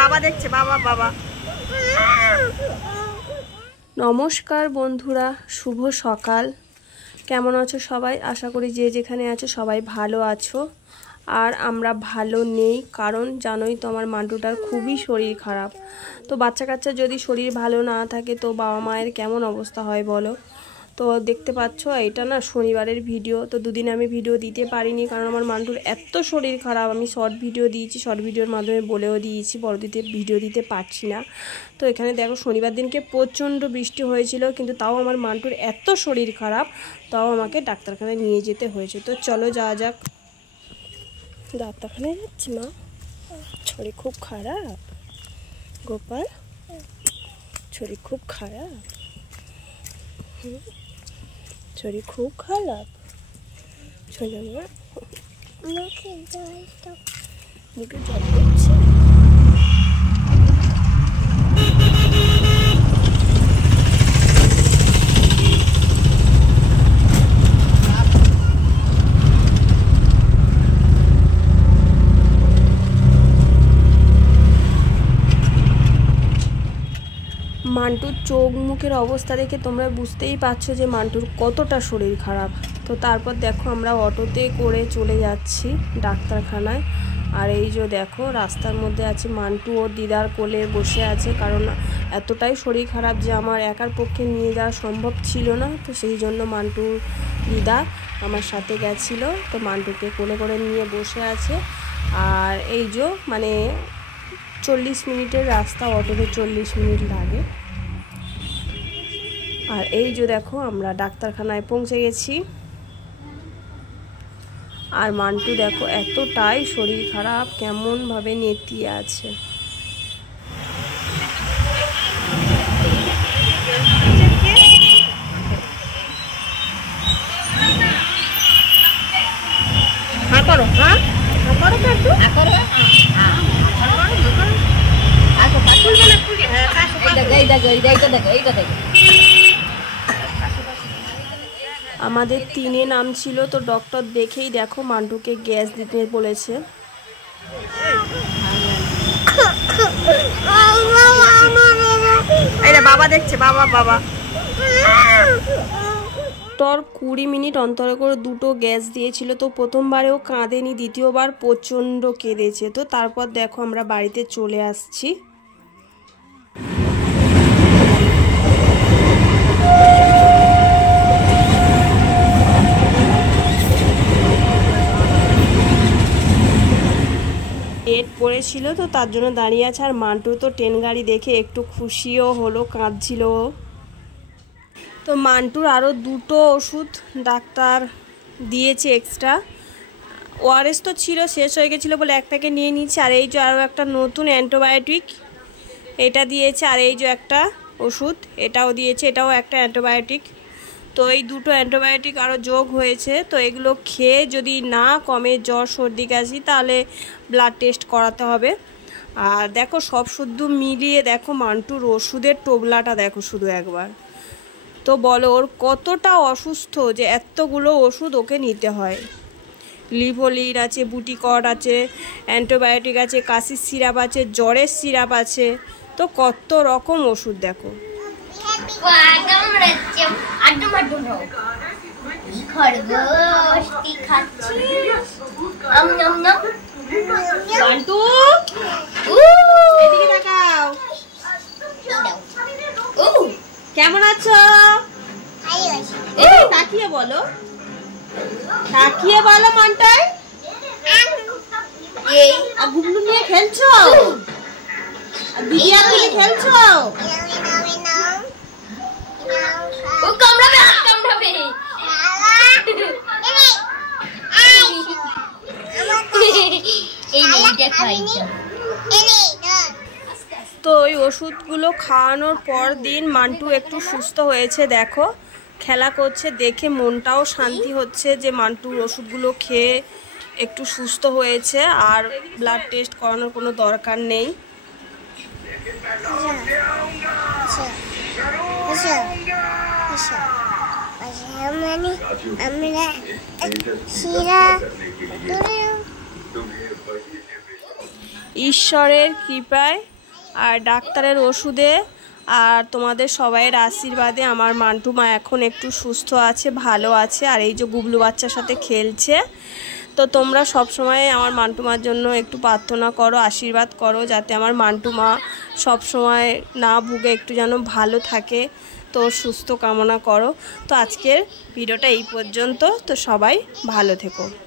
বাবা দেখছে, বাবা বাবা। নমস্কার বন্ধুরা, শুভ সকাল। কেমন আছো সবাই? আশা করি যে যেখানে আছো সবাই ভালো আছো। আর আমরা ভালো নেই, কারণ জানোই তো আমার মান্টুটার খুবই শরীর খারাপ। তো বাচ্চা কাচ্চা যদি শরীর ভালো না থাকে তো বাবা মায়ের কেমন অবস্থা হয় বলো। তো দেখতে পাচ্ছ এটা না শনিবারের ভিডিও। তো দুদিন আমি ভিডিও দিতে পারিনি, কারণ আমার মান্টুর এত শরীর খারাপ। আমি শর্ট ভিডিও দিয়েছি, শর্ট ভিডিওর মাধ্যমে বলেও দিয়েছি, বড় ভিডিও দিতে পারছি না। তো এখানে দেখো শনিবার দিনকে প্রচণ্ড বৃষ্টি হয়েছিল, কিন্তু তাও আমার মান্টুর এত শরীর খারাপ, তাও আমাকে ডাক্তারখানায় নিয়ে যেতে হয়েছে। তো চলো যাওয়া যাক। ডাক্তারখানায় যাচ্ছি মা? শরীর খুব খারাপ গোপাল, শরীর খুব খারাপ, শরীর খুব খারাপ। চলো না, মুখে জল পড়ছে। মান্টুর চোখ মুখের অবস্থা দেখে তোমরা বুঝতেই পারছো যে মান্টুর কতটা শরীর খারাপ। তো তারপর দেখো আমরা অটোতে করে চলে যাচ্ছি ডাক্তারখানায়। আর এই যে দেখো রাস্তার মধ্যে আছে মান্টু, ওর দিদার কোলে বসে আছে, কারণ এতটাই শরীর খারাপ যে আমার একার পক্ষে নিয়ে যাওয়া সম্ভব ছিল না। তো সেই জন্য মান্টুর দিদা আমার সাথে গেছিলো। তো মান্টুকে কোলে করে নিয়ে বসে আছে। আর এই যে মানে 40 মিনিটের রাস্তা, অটোতে 40 মিনিট লাগে। আর এই যে দেখো আমরা ডাক্তারখানায় পৌঁছে গেছি। আর মান্টু দেখো এতটাই শরীর খারাপ, কেমন ভাবে নেতিয়ে আছে। হ্যাঁ করো, হ্যাঁ করো একটু, আমাদের 3 নাম ছিল। তো ডক্টর দেখেই দেখো মান্টুকে গ্যাস দিতে বলেছে। বাবা দেখছে, বাবা বাবা। ডক্টর 20 মিনিট অন্তর করে 2টো গ্যাস দিয়েছিল। তো প্রথমবারেও কাঁদেনি, দ্বিতীয়বার প্রচণ্ড কেঁদেছে। তো তারপর দেখো আমরা বাড়িতে চলে আসছি। ডেট পড়েছিল, তো তার জন্য দাঁড়িয়ে আছে। আর মান্টু তো ট্রেন গাড়ি দেখে একটু খুশিও হলো, কাঁদছিল। তো মান্টুর আরও 2টো ওষুধ ডাক্তার দিয়েছে এক্সট্রা। ওআরএস তো ছিল, শেষ হয়ে গেছিলো বলে একটাকে নিয়ে নিচ্ছে। আর এই যে আরও একটা নতুন অ্যান্টিবায়োটিক এটা দিয়েছে। আর এই যে একটা ওষুধ এটাও দিয়েছে, এটাও একটা অ্যান্টিবায়োটিক। তো এই 2টো অ্যান্টিবায়োটিক আরও যোগ হয়েছে। তো এগুলো খেয়ে যদি না কমে জ্বর সর্দি কাশি, তাহলে ব্লাড টেস্ট করাতে হবে। আর দেখো সব শুদ্ধ মিলিয়ে দেখো মান্টুর ওষুধের টোবলাটা দেখো শুধু একবার। তো বলো ওর কতটা অসুস্থ যে এতগুলো ওষুধ ওকে নিতে হয়। লিভোলিন আছে, বুটিকট আছে, অ্যান্টিবায়োটিক আছে, কাশির সিরাপ আছে, জ্বরের সিরাপ আছে। তো কত রকম ওষুধ দেখো। কেমন আছো? তাকিয়ে বলো, তাকিয়ে বলো মনটাই। আর গুবলু নিয়ে খেলছো? আর দিদি আর নিয়ে খেলছো? তো ওই ওষুধগুলো খাওয়ানোর পর দিন মান্টু একটু সুস্থ হয়েছে। দেখো খেলা করছে, দেখে মনটাও শান্তি হচ্ছে যে মান্টুর ওষুধগুলো খেয়ে একটু সুস্থ হয়েছে। আর ব্লাড টেস্ট করানোর কোনো দরকার নেই। ঈশ্বরের কৃপায় আর ডাক্তারের ওষুধে আর তোমাদের সবাইয়ের আশীর্বাদে আমার মান্টু মা এখন একটু সুস্থ আছে, ভালো আছে। আর এই যে গুবলু বাচ্চার সাথে খেলছে। তো তোমরা সব সময় আমার মান্টু মার জন্য একটু প্রার্থনা করো, আশীর্বাদ করো, যাতে আমার মান্টু মা সব সময় না ভুগে একটু যেন ভালো থাকে। তো সুস্থ কামনা করো। তো আজকের ভিডিওটা এই পর্যন্ত। তো সবাই ভালো থেকো।